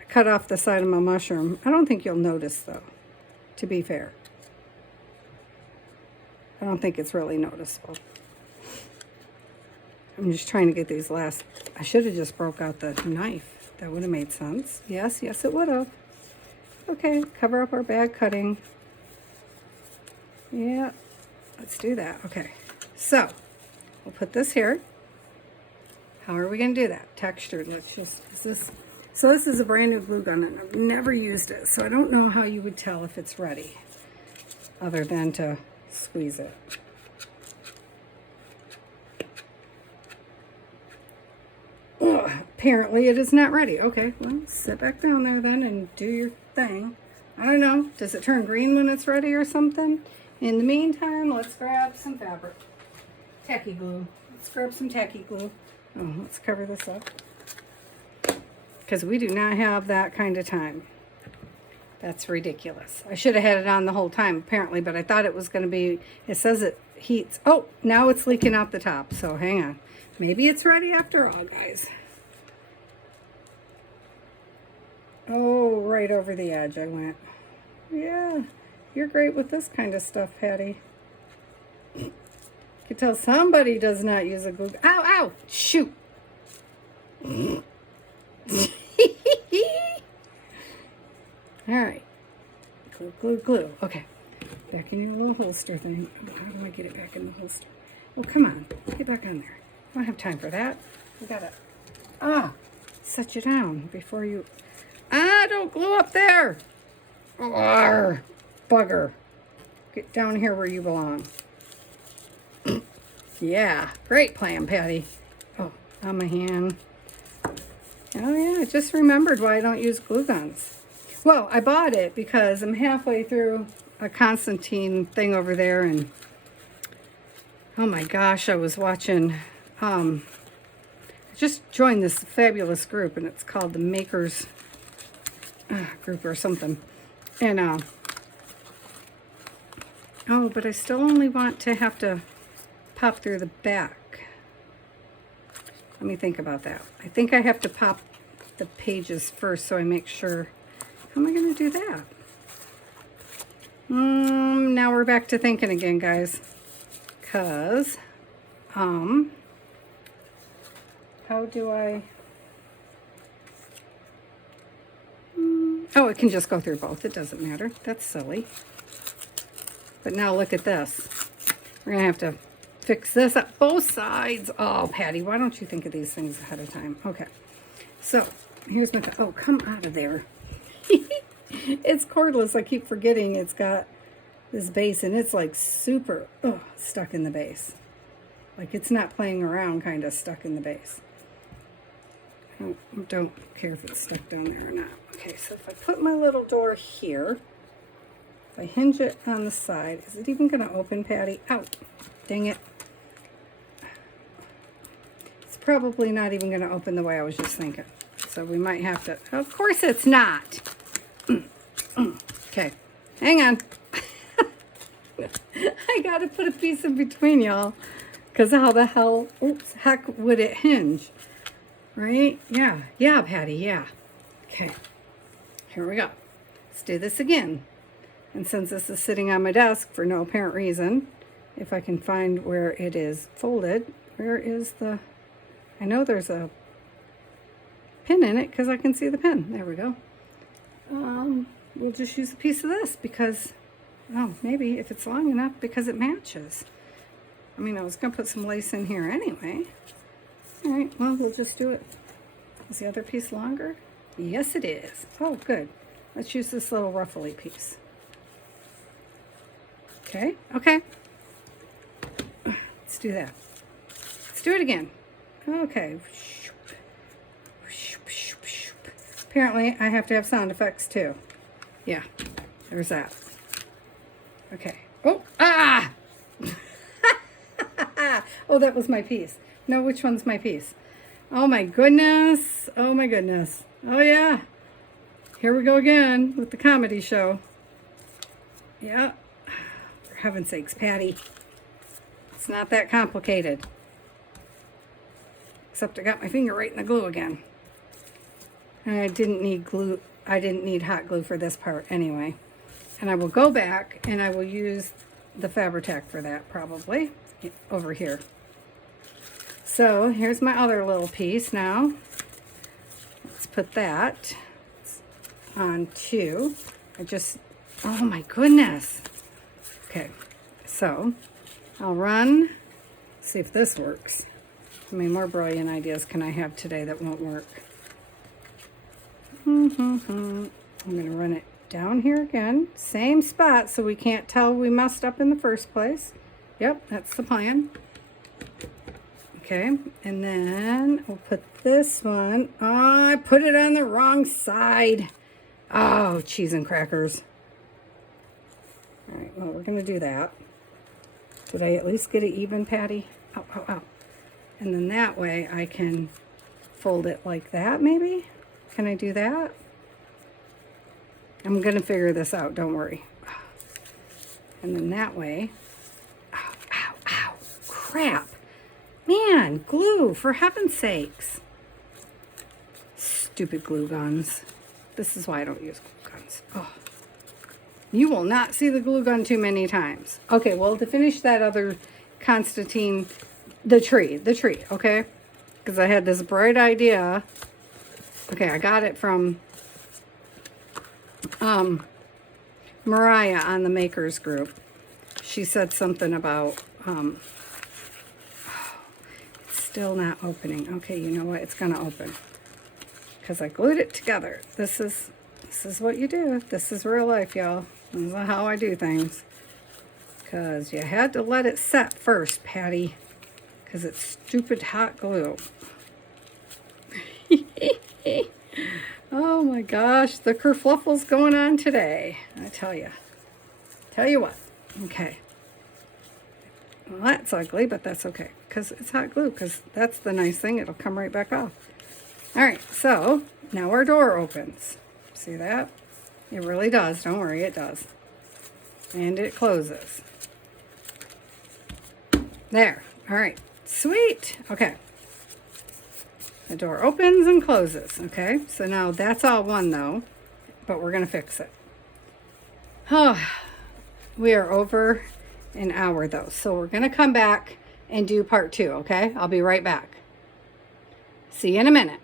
I cut off the side of my mushroom. I don't think you'll notice, though, to be fair. I don't think it's really noticeable. I'm just trying to get these last. I should have just broke out the knife. That would have made sense. Yes, it would have. Okay, cover up our bad cutting. Yeah, let's do that. Okay, so we'll put this here. How are we going to do that? Textured. Let's just, so this is a brand new glue gun and I've never used it. So I don't know how you would tell if it's ready other than to squeeze it. Oh, apparently it is not ready. Okay, well, sit back down there then and do your thing. I don't know. Does it turn green when it's ready or something? In the meantime, let's grab some fabric. Tacky glue. Let's grab some tacky glue. Oh, let's cover this up. Because we do not have that kind of time. That's ridiculous. I should have had it on the whole time, apparently, but I thought it was going to be, it says it heats. Oh, now it's leaking out the top, so hang on. Maybe it's ready after all, guys. Oh, right over the edge I went. Yeah, you're great with this kind of stuff, Patty. You can tell somebody does not use a glue. Ow, ow, shoot. All right. Glue, glue, glue. Okay. Back in your little holster thing. How do I get it back in the holster? Oh, come on. Get back on there. I don't have time for that. We gotta, set you down before you, don't glue up there. Arr, bugger. Get down here where you belong. Yeah, great plan, Patty. Oh, on my hand. Oh yeah, I just remembered why I don't use glue guns. Well, I bought it because I'm halfway through a Constantine thing over there and Oh my gosh, I was watching, I just joined this fabulous group, and it's called the Makers group or something. And, oh, but I still only want to have to pop through the back. Let me think about that. I think I have to pop the pages first so I make sure. How am I going to do that? Now we're back to thinking again, guys. Because, how do I... Oh, it can just go through both. It doesn't matter. That's silly. But now look at this. We're going to have to fix this up both sides. Oh, Patty, why don't you think of these things ahead of time? Okay. So, here's my... Oh, come out of there. It's cordless. I keep forgetting it's got this base, and it's like super stuck in the base. Like it's not playing around, kind of stuck in the base. I don't care if it's stuck down there or not. Okay, so if I put my little door here, if I hinge it on the side, is it even going to open, Patty? Out. Dang it. It's probably not even going to open the way I was just thinking. So we might have to... Of course it's not. Okay, hang on. I got to put a piece in between, y'all. Because how the hell, heck would it hinge? Right? Yeah. Yeah, Patty, yeah. Okay. Here we go. Let's do this again. And since this is sitting on my desk for no apparent reason, if I can find where it is folded, where is the... I know there's a pin in it because I can see the pin. There we go. We'll just use a piece of this because, oh, maybe if it's long enough because it matches. I mean, I was going to put some lace in here anyway. All right, well, we'll just do it. Is the other piece longer? Yes, it is. Oh, good. Let's use this little ruffly piece. Okay, okay. Let's do that. Let's do it again. Okay. Apparently, I have to have sound effects too. Yeah, there's that. Okay. Oh, ah! Oh, that was my piece. No, which one's my piece? Oh my goodness. Oh my goodness. Oh yeah. Here we go again with the comedy show. Yeah. For heaven's sakes, Patty. It's not that complicated. Except I got my finger right in the glue again. And I didn't need glue. I didn't need hot glue for this part anyway. And I will go back and I will use the Fabri-Tac for that probably over here. So here's my other little piece now. Let's put that on too. Oh my goodness. Okay, so I'll run, see if this works. How many more brilliant ideas can I have today that won't work? I'm going to run it down here again. Same spot so we can't tell we messed up in the first place. Yep, that's the plan. Okay, and then we'll put this one. Oh, I put it on the wrong side. Oh, cheese and crackers. All right, well, we're going to do that. Did I at least get it even, Patty? Ow, ow, ow. And then that way I can fold it like that, maybe? Can I do that? I'm going to figure this out, don't worry. And then that way... Ow, ow, ow. Crap. Man, glue, for heaven's sakes. Stupid glue guns. This is why I don't use glue guns. Oh. You will not see the glue gun too many times. Okay, well, to finish that other Constantine, the tree, okay? Because I had this bright idea. Okay, I got it from Mariah on the Makers group. She said something about... it's still not opening. Okay, you know what? It's going to open. Because I glued it together. This is what you do. This is real life, y'all. This is how I do things. Because you had to let it set first, Patty. Because it's stupid hot glue. Oh my gosh, the kerfluffle's going on today. I tell you. Tell you what. Okay. Well, that's ugly, but that's okay because it's hot glue, because that's the nice thing. It'll come right back off. All right, so now our door opens. See that? It really does. Don't worry, it does. And it closes. There. All right. Sweet. Okay. The door opens and closes. Okay. So now that's all one though, but we're going to fix it. Oh, we are over an hour though. So we're going to come back and do part 2. Okay. I'll be right back. See you in a minute.